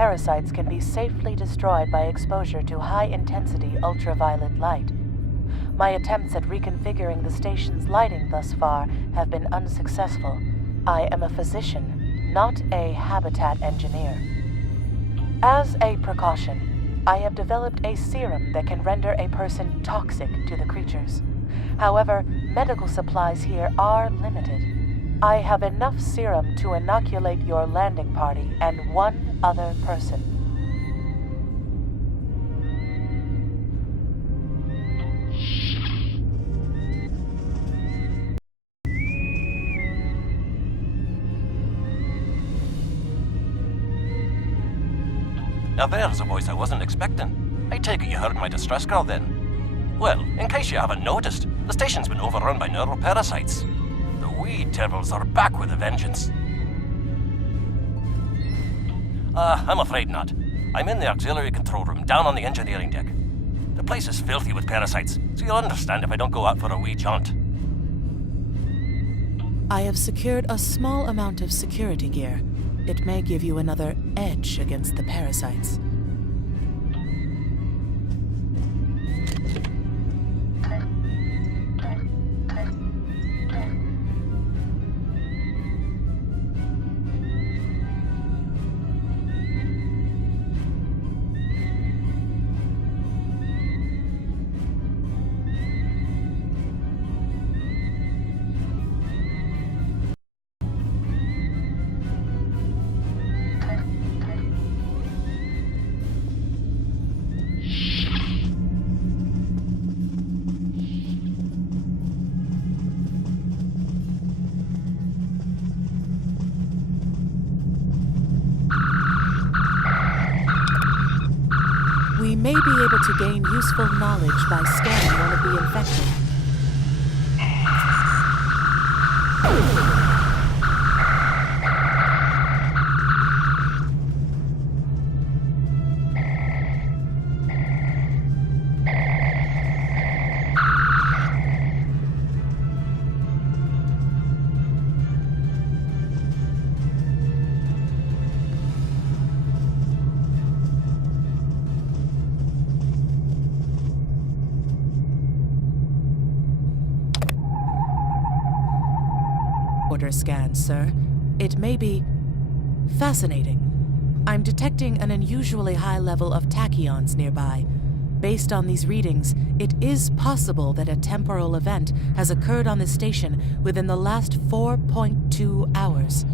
parasites can be safely destroyed by exposure to high-intensity ultraviolet light. My attempts at reconfiguring the station's lighting thus far have been unsuccessful. I am a physician, not a habitat engineer. As a precaution, I have developed a serum that can render a person toxic to the creatures. However, medical supplies here are limited. I have enough serum to inoculate your landing party and one other person. Now there's a voice I wasn't expecting. I take it you heard my distress call then. Well, in case you haven't noticed, the station's been overrun by neuroparasites. The wee devils are back with a vengeance. I'm afraid not. I'm in the auxiliary control room down on the engineering deck. The place is filthy with parasites, so you'll understand if I don't go out for a wee jaunt. I have secured a small amount of security gear. It may give you another edge against the parasites. We may be able to gain useful knowledge by scanning one of the infected. Order scan, sir. It may be fascinating. I'm detecting an unusually high level of tachyons nearby. Based on these readings, it is possible that a temporal event has occurred on this station within the last 4.2 hours.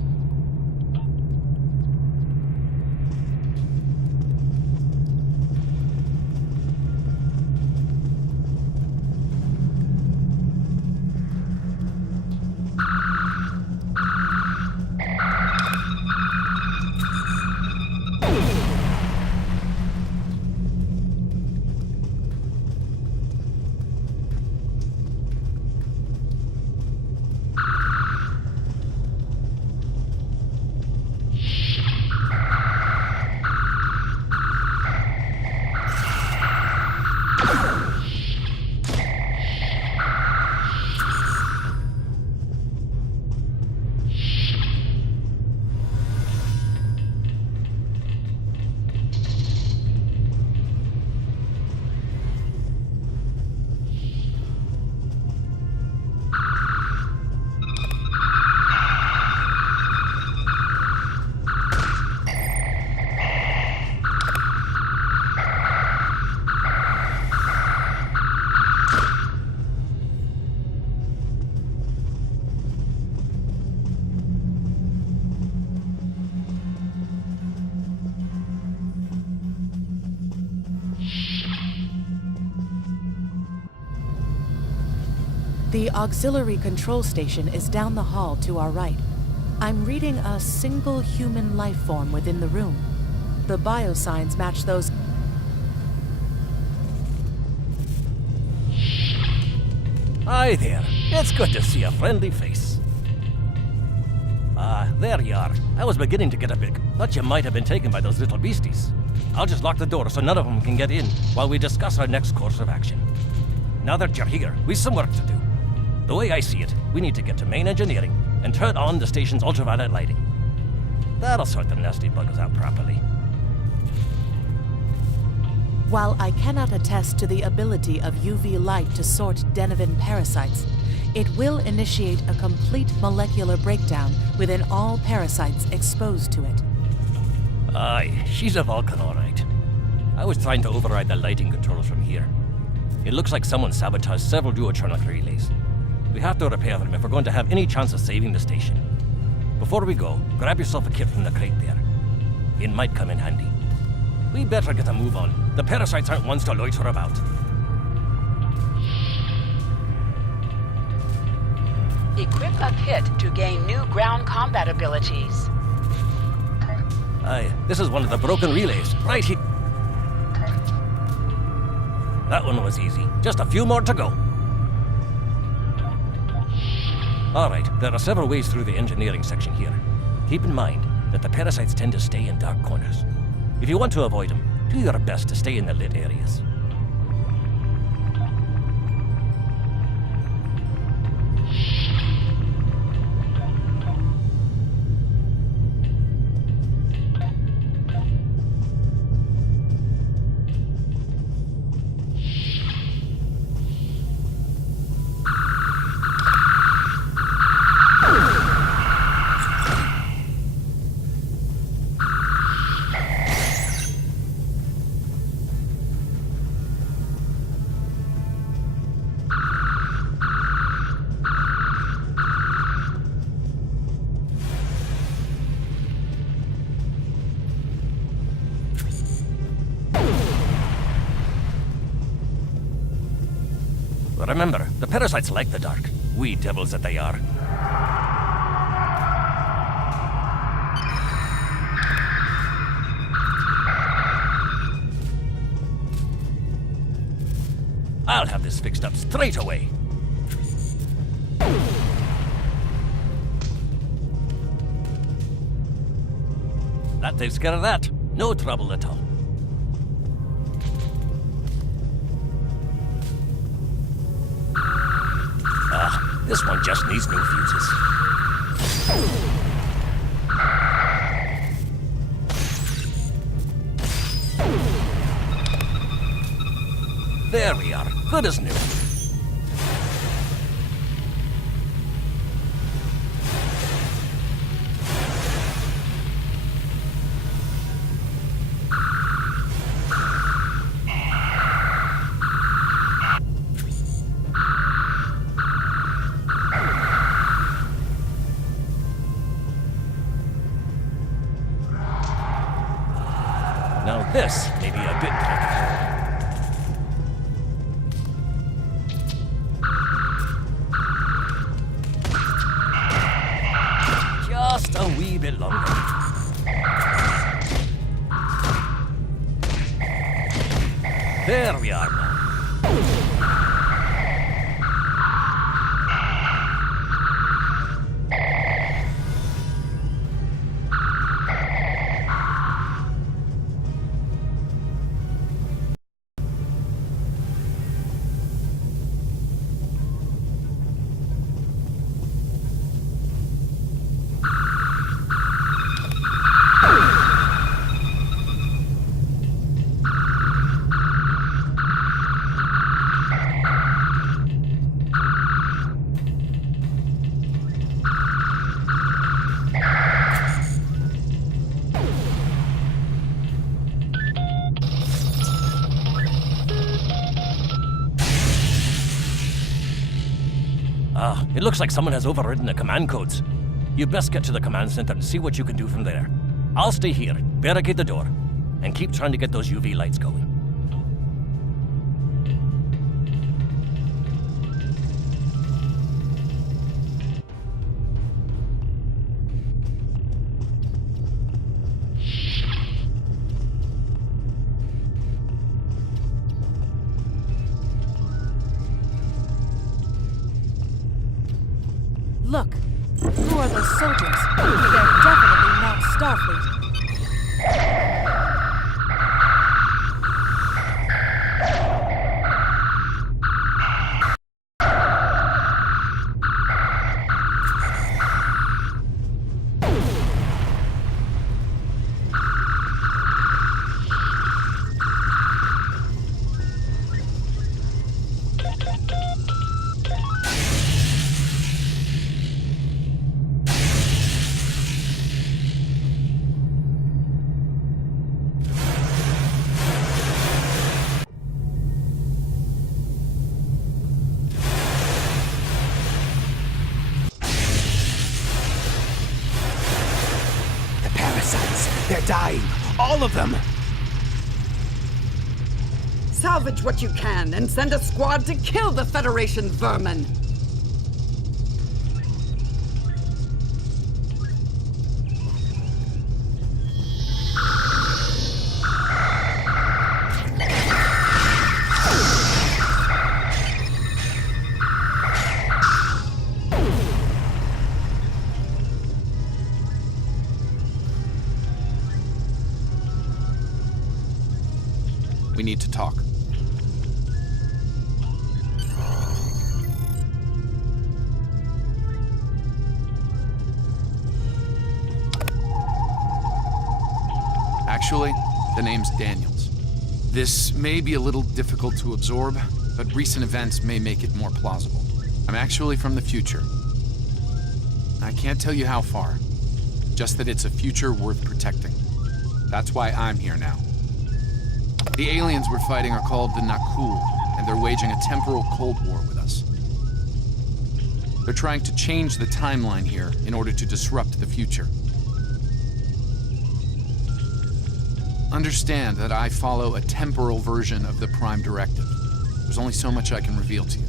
The auxiliary control station is down the hall to our right. I'm reading a single human life form within the room. The biosigns match those. Hi there. It's good to see a friendly face. There you are. I was beginning to get a bit. Thought you might have been taken by those little beasties. I'll just lock the door so none of them can get in while we discuss our next course of action. Now that you're here, we've some work to do. The way I see it, we need to get to main engineering and turn on the station's ultraviolet lighting. That'll sort the nasty buggers out properly. While I cannot attest to the ability of UV light to sort Denivan parasites, it will initiate a complete molecular breakdown within all parasites exposed to it. Aye, she's a Vulcan, all right. I was trying to override the lighting controls from here. It looks like someone sabotaged several duotronic relays. We have to repair them if we're going to have any chance of saving the station. Before we go, grab yourself a kit from the crate there. It might come in handy. We better get a move on. The parasites aren't ones to loiter about. Equip a kit to gain new ground combat abilities. Aye, this is one of the broken relays. Right here. That one was easy. Just a few more to go. All right, there are several ways through the engineering section here. Keep in mind that the parasites tend to stay in dark corners. If you want to avoid them, do your best to stay in the lit areas. Remember, the parasites like the dark. Wee devils that they are. I'll have this fixed up straight away. That takes care of that. No trouble at all. This one just needs new fuses. There we are. Good as new. Now this may be a bit tricky. Just a wee bit longer. There we are now. It looks like someone has overridden the command codes. You best get to the command center and see what you can do from there. I'll stay here, barricade the door, and keep trying to get those UV lights going. Look, who are those soldiers? They're definitely not Starfleet. all of them! Salvage what you can and send a squad to kill the Federation vermin! We need to talk. Actually, the name's Daniels. This may be a little difficult to absorb, but recent events may make it more plausible. I'm actually from the future. I can't tell you how far, just that it's a future worth protecting. That's why I'm here now. The aliens we're fighting are called the Nakul, and they're waging a temporal Cold War with us. They're trying to change the timeline here in order to disrupt the future. Understand that I follow a temporal version of the Prime Directive. There's only so much I can reveal to you.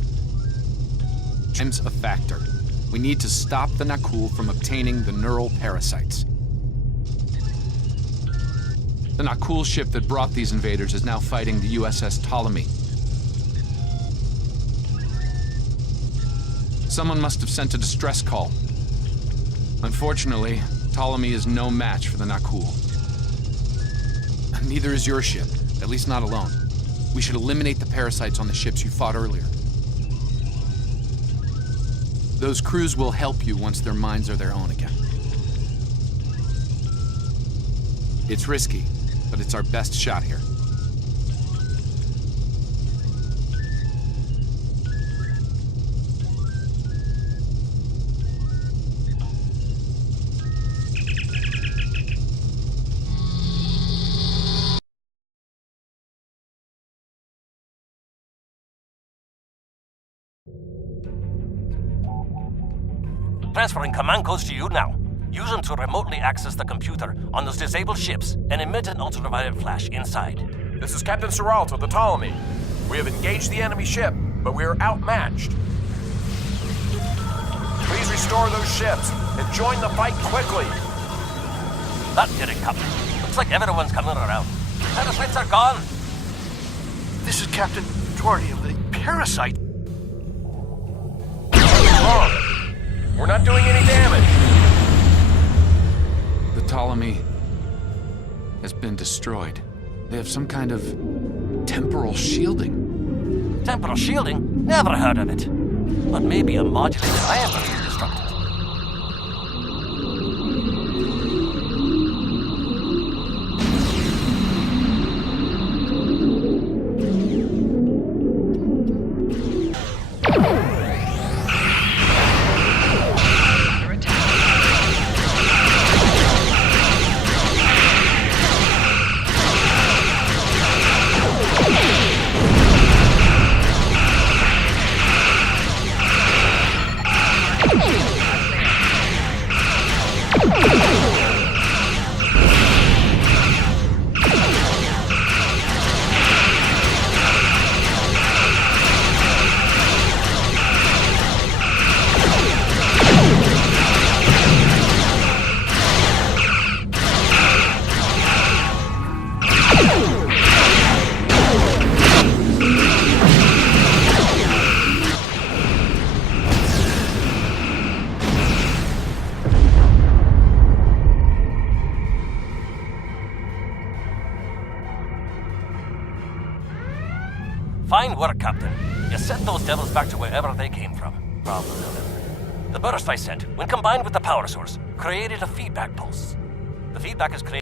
Time's a factor. We need to stop the Nakul from obtaining the neural parasites. The Nakul ship that brought these invaders is now fighting the USS Ptolemy. Someone must have sent a distress call. Unfortunately, Ptolemy is no match for the Nakul. Neither is your ship, at least not alone. We should eliminate the parasites on the ships you fought earlier. Those crews will help you once their minds are their own again. It's risky, but it's our best shot here. Transferring command codes to you now. Use them to remotely access the computer on those disabled ships and emit an ultraviolet flash inside. This is Captain Seralt of the Ptolemy. We have engaged the enemy ship, but we are outmatched. Please restore those ships and join the fight quickly. That did it, Captain. Looks like everyone's coming around. Parasites are gone. This is Captain Twardy of the Parasite. Something's wrong. We're not doing any damage. The Ptolemy has been destroyed. They have some kind of temporal shielding. Temporal shielding? Never heard of it. But maybe a modulated ion will destruct it. Fine work, Captain. You sent those devils back to wherever they came from. Probably. The burst I sent, when combined with the power source, created a feedback pulse. The feedback is created